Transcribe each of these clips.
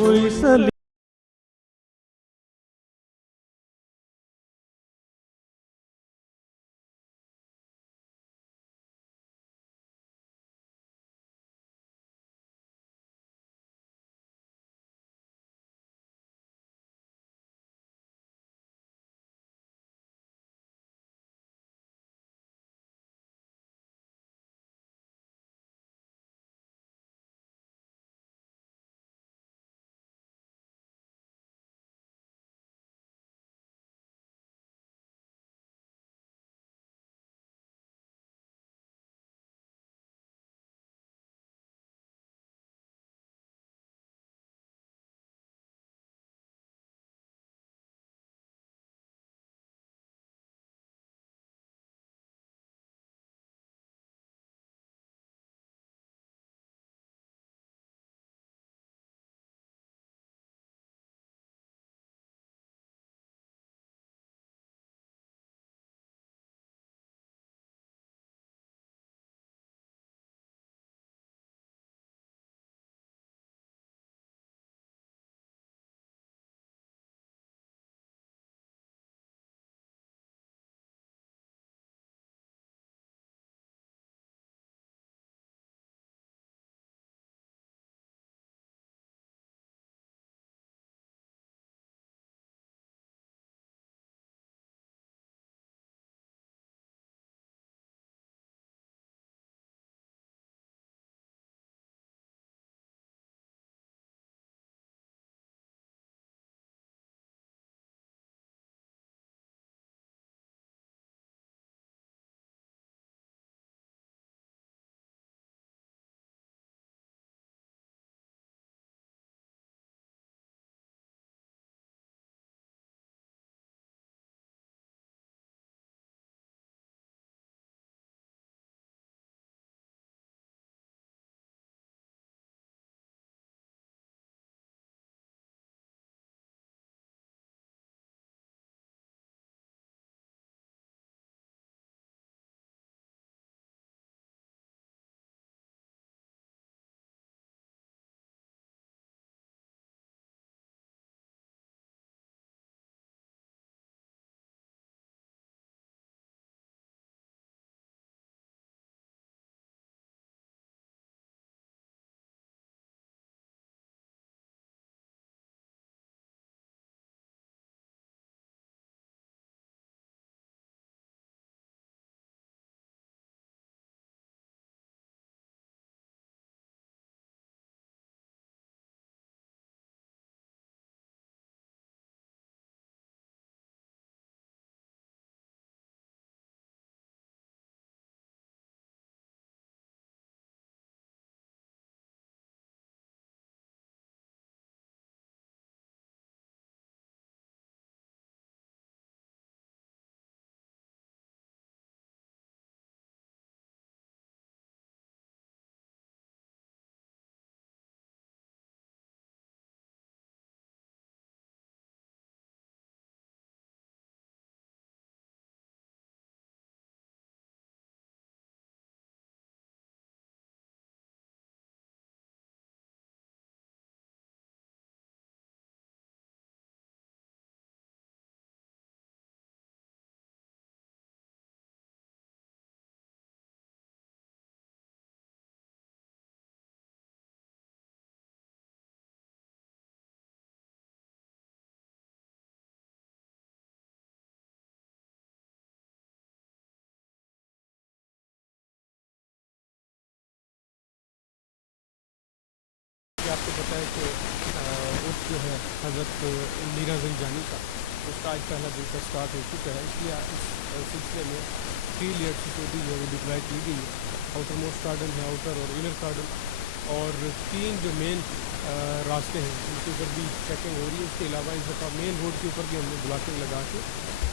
कोई सली आपको पता है कि उर्स जो है हज़रत मीरा ज़ंजानी का, उसका आज पहला दिन का स्टार्ट हो चुका है। इसलिए इस सिलसिले में 3 लेयर सिक्योरिटी जो है वो डिप्लॉय की गई है। आउटर मोस्ट गार्डन है, आउटर और इनर गार्डन, और 3 जो मेन रास्ते हैं उनके ऊपर भी चेकिंग हो रही है। उसके अलावा इस दफ़ा मेन रोड के ऊपर भी हमने ब्लॉकिंग लगा के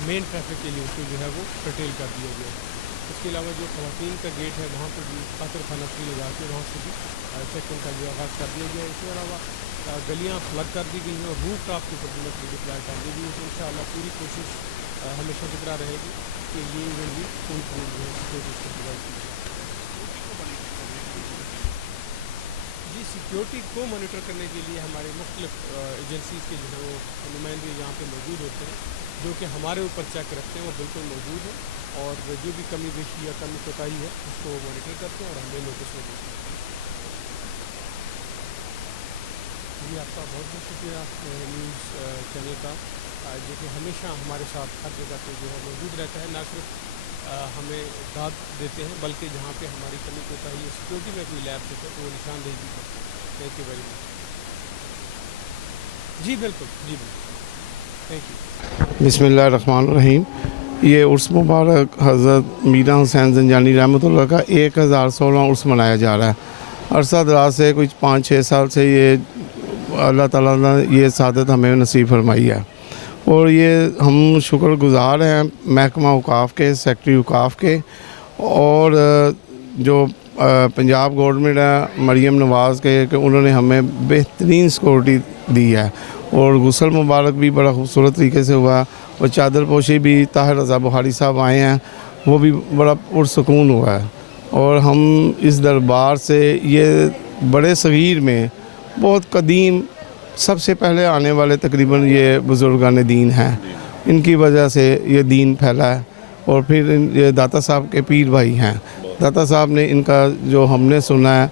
मेन ट्रैफिक के लिए उसको जो है वो कर्टेल कर दिया गया है। इसके अलावा जो ख़वातीन का गेट है वहाँ पर भी खातर खाना फ्री लगा के वहाँ से भी चेकिंग का जो आगाज़ कर दिया गया है। इसके अलावा गलियाँ फ्लग कर दी गई हैं और रूफ टॉप के ऊपर भी लकड़ी डिप्लॉय कर दी गई है। तो इंशाअल्लाह पूरी कोशिश हमेशा की तरह रहेगी कि ये इवेंट भी फुल फूल जो है सिक्योरिटी से प्रोवाइड की जाए। जी, सिक्योरिटी को मॉनिटर करने के लिए हमारे मुख्तलिफ एजेंसीज़ के जो है वो नुमाइंदे यहाँ पे मौजूद होते हैं, जो कि हमारे ऊपर चेक रखते हैं, वो बिल्कुल मौजूद है और जो भी कमी बेशी या कमी कोताही है उसको वो मॉनिटर करते हैं और हमें नोटिस में देते हैं। जी आपका बहुत बहुत शुक्रिया न्यूज़ चैनल का, जो कि हमेशा हमारे साथ हर जगह पे जो है मौजूद रहता है, ना सिर्फ हमें दाद देते हैं बल्कि जहाँ पे हमारी कमी कोताही है सिक्योरिटी में कोई लैब होता है तो वो निशानदेही भी करते हैं। Thank you very much. जी बिल्कुल, जी बिल्कुल, थैंक यू। बिस्मिल्लाहिर्रहमानिर्रहीम। ये उर्स मुबारक हज़रत मीरा हुसैन ज़ंजानी रहमतुल्लाह का 1016वां उर्स मनाया जा रहा है। अरसा दराज से कुछ 5-6 साल से ये अल्लाह ताला ने ये सादत हमें नसीब फरमाई है और ये हम शुक्रगुज़ार हैं महकमा औकाफ़ के, सेक्रेटरी औकाफ़ के और जो पंजाब गवर्नमेंट है मरीम नवाज़ के कि उन्होंने हमें बेहतरीन सिक्योरिटी दी है और गुस्ल मुबारक भी बड़ा खूबसूरत तरीके से हुआ और चादर पोशी भी ताहिर रज़ा बुखारी साहब आए हैं, वो भी बड़ा पुरसकून हुआ है। और हम इस दरबार से ये बड़े सग़ीर में बहुत कदीम सबसे पहले आने वाले तकरीबन ये बुज़ुर्गान दीन हैं, इनकी वजह से ये दीन फैला है। और फिर ये दाता साहब के पीर भाई हैं, दाता साहब ने इनका जो हमने सुना है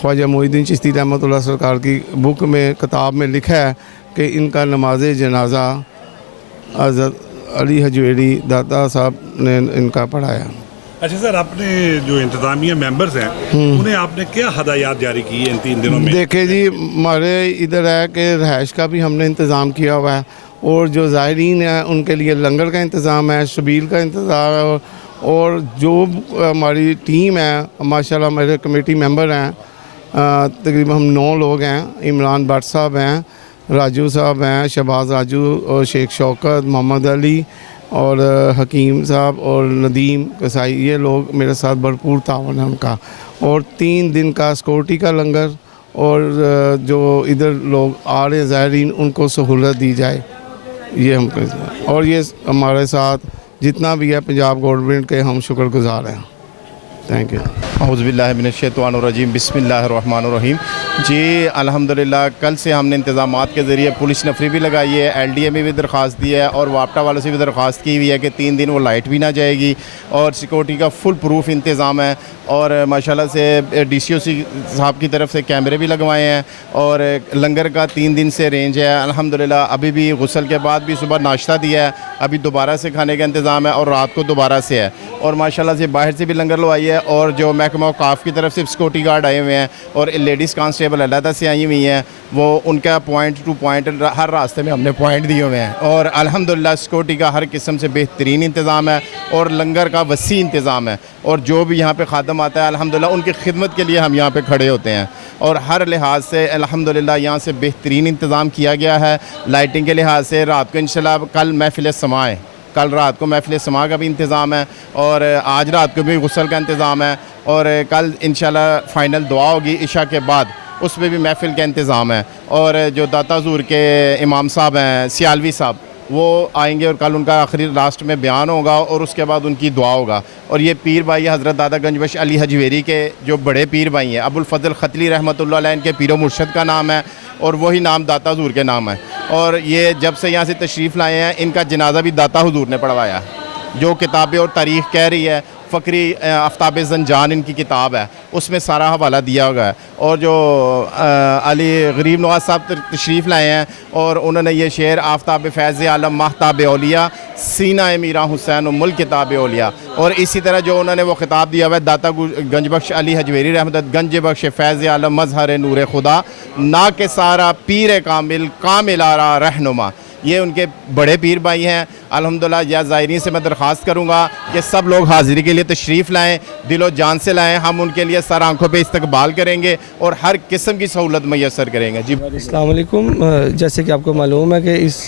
ख्वाजा मोइनुद्दीन चिश्ती रहमतुल्लाह सरकार की बुक में किताब में लिखा है कि इनका नमाज जनाजा हज़रत अली हजवेरी दाता साहब ने इनका पढ़ाया। अच्छा सर, आपने जो इंतज़ामिया मेंबर्स हैं उन्हें आपने क्या हदायत जारी की है इन 3 दिनों में? देखे जी, हमारे इधर है कि रहाइश का भी हमने इंतज़ाम किया हुआ है और जो ज़ायरीन हैं उनके लिए लंगर का इंतज़ाम है, शबील का इंतज़ाम है और जो हमारी टीम है माशाल्लाह मेरे कमेटी मेंबर हैं, तकरीबन हम 9 लोग हैं। इमरान भट्ट साहब हैं, राजू साहब हैं, शहबाज राजू और शेख शौकत, मोहम्मद अली और हकीम साहब और नदीम कसाई, ये लोग मेरे साथ भरपूर तावन है उनका। और 3 दिन का सिक्योरिटी का लंगर और जो इधर लोग आ रहे ज़ायरीन उनको सहूलत दी जाए, ये हम कहते हैं। और ये हमारे साथ जितना भी है पंजाब गवर्नमेंट के हम शुक्रगुज़ार हैं। Thank you. औज़ुबिल्लाहि मिनश्शैतानिर्रजीम, बिस्मिल्लाहिर्रहमानिर्रहीम। जी अल्हम्दुलिल्लाह, कल से हमने इंतज़ामात के ज़रिए पुलिस नफरी भी लगाई है, LDA में भी दरख्वास्त दी है और वापटा वालों से भी दरख्वास्त की हुई है कि 3 दिन वो लाइट भी ना जाएगी और सिक्योरिटी का फुल प्रूफ इंतज़ाम है। और माशाल्लाह से DCO साहब की तरफ से कैमरे भी लगवाए हैं और लंगर का 3 दिन से रेंज है अल्हम्दुलिल्लाह। अभी भी गुस्ल के बाद भी सुबह नाश्ता दिया है, अभी दोबारा से खाने का इंतज़ाम है और रात को दोबारा से है। और माशाल्लाह से बाहर से भी लंगर लवाई है और जो महकमा औकाफ़ की तरफ से सिक्योरिटी गार्ड आए हुए हैं और लेडीज़ कांस्टेबल अलहदा से आई हुई हैं, वो उनका पॉइंट टू पॉइंट हर रास्ते में हमने पॉइंट दिए हुए हैं। और अल्हम्दुलिल्लाह सिक्योरिटी का हर किस्म से बेहतरीन इंतज़ाम है और लंगर का वसी इंतज़ाम है और जो भी यहाँ पे खादम आता है अल्हम्दुलिल्लाह उनकी खिदमत के लिए हम यहाँ पे खड़े होते हैं। और हर लिहाज से अल्हम्दुलिल्लाह यहाँ से बेहतरीन इंतज़ाम किया गया है। लाइटिंग के लिहाज से रात को इंशाल्लाह कल महफ़िल समा है, कल रात को महफ़िल समा का भी इंतज़ाम है और आज रात को भी गुस्ल का इंतज़ाम है और कल इंशाल्लाह फ़ाइनल दुआ होगी इशा के बाद, उसमें भी महफ़िल का इंतज़ाम है। और जो दाता हज़ूर के इमाम साहब हैं सियालवी साहब, वो आएंगे और कल उनका आखिरी लास्ट में बयान होगा और उसके बाद उनकी दुआ होगा। और ये पीर भाई हज़रत दादा गंजबख्श अली हजवेरी के जो बड़े पीर भाई हैं, अबुल फ़ज़ल ख़तली रहमतुल्लाह अलैह इनके पीरो मुर्शद का नाम है और वही नाम दाता हज़ूर के नाम है। और ये जब से यहाँ से तशरीफ़ लाए हैं इनका जनाजा भी दाता हज़ूर ने पढ़वाया। जो किताबें और तारीख़ कह रही है, फ़करी आफ्ताब ज़ंजान इनकी किताब है, उसमें सारा हवाला दिया हुआ है। और जो अली गरीब नवाज़ साहब तशरीफ़ लाए हैं और उन्होंने ये शेर आफ्ताब फ़ैज़ आलम महताब औलिया सीना मीरा हुसैन मुल्क किताब औलिया, और इसी तरह जो उन्होंने वो खिताब दिया हुआ है दाता गंजबख्श अली हजवेरी रहमत गंज बख्श फ़ैज़ आलम मज़हर नूर खुदा ना के सारा पीर कामिल आरा रहनुमा, ये उनके बड़े पीर भाई हैं। अल्हम्दुलिल्लाह या ज़ायरीन से मैं दरख्वास्त करूँगा कि सब लोग हाज़िरी के लिए तशरीफ़ लाएँ, दिलो जान से लाएँ। हम उनके लिए सर आँखों पे इस्तकबाल करेंगे और हर किस्म की सहूलत मैसर करेंगे। जी अस्सलाम वालेकुम। जैसे कि आपको मालूम है कि इस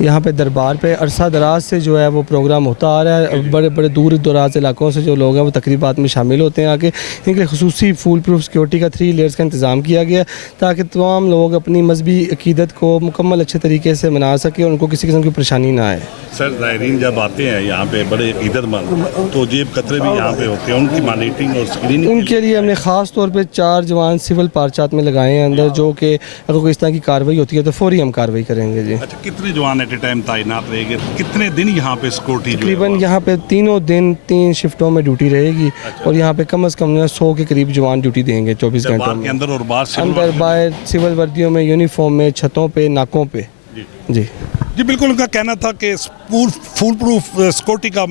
यहाँ पे दरबार पे अरसा दराज से जो है वो प्रोग्राम होता आ रहा है। बड़े बड़े दूर दराज इलाकों से जो लोग हैं वो तकरीबात में शामिल होते हैं आके। इनके खसूसी फुल प्रूफ सिक्योरिटी का 3 लेयर्स का इंतज़ाम किया गया ताकि तमाम लोग अपनी मजहबी अकीदत को मुकम्मल अच्छे तरीके से मना सकें ताकि उनको किसी किस्म की परेशानी ना आए। सर ज़ायरीन जब आते हैं यहाँ पे बड़े इज्जतमंद, तो जेब कतरे भी यहाँ पे होते हैं, उनकी मॉनिटरिंग और स्क्रीनिंग उनके लिए हमने ख़ास तौर पे 4 जवान सिविल पार्चात में लगाए हैं अंदर, जो कि अगर कोई इस तरह की कार्रवाई होती है तो फौरी हम कार्रवाई करेंगे जी। अच्छा, कितने जवान एट ए टाइम तैनात रहेंगे, कितने दिन यहाँ पे सिक्योरिटी तकरीबन यहाँ पे तीनों दिन 3 शिफ्टों में ड्यूटी रहेगी और यहाँ पे कम से कम 100 के करीब जवान ड्यूटी देंगे 24 घंटों के में, अंदर और बाहर सिविल अंदर बाहर सिविल वर्दियों में, यूनिफॉर्म में, छतों पे, नाकों पे जी। जी बिल्कुल, उनका कहना था कि फुल प्रूफ सिक्योरिटी का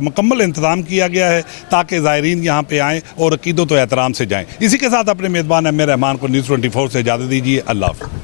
मुकम्मल इंतजाम किया गया है ताकि ज़ायरीन यहाँ पे आएँ और अकीदत व एहतराम से जाएँ। इसी के साथ अपने मेज़बान एम ए रहमान को न्यूज़ 24 से इजाज़त दीजिए। अल्लाह हाफ़िज़।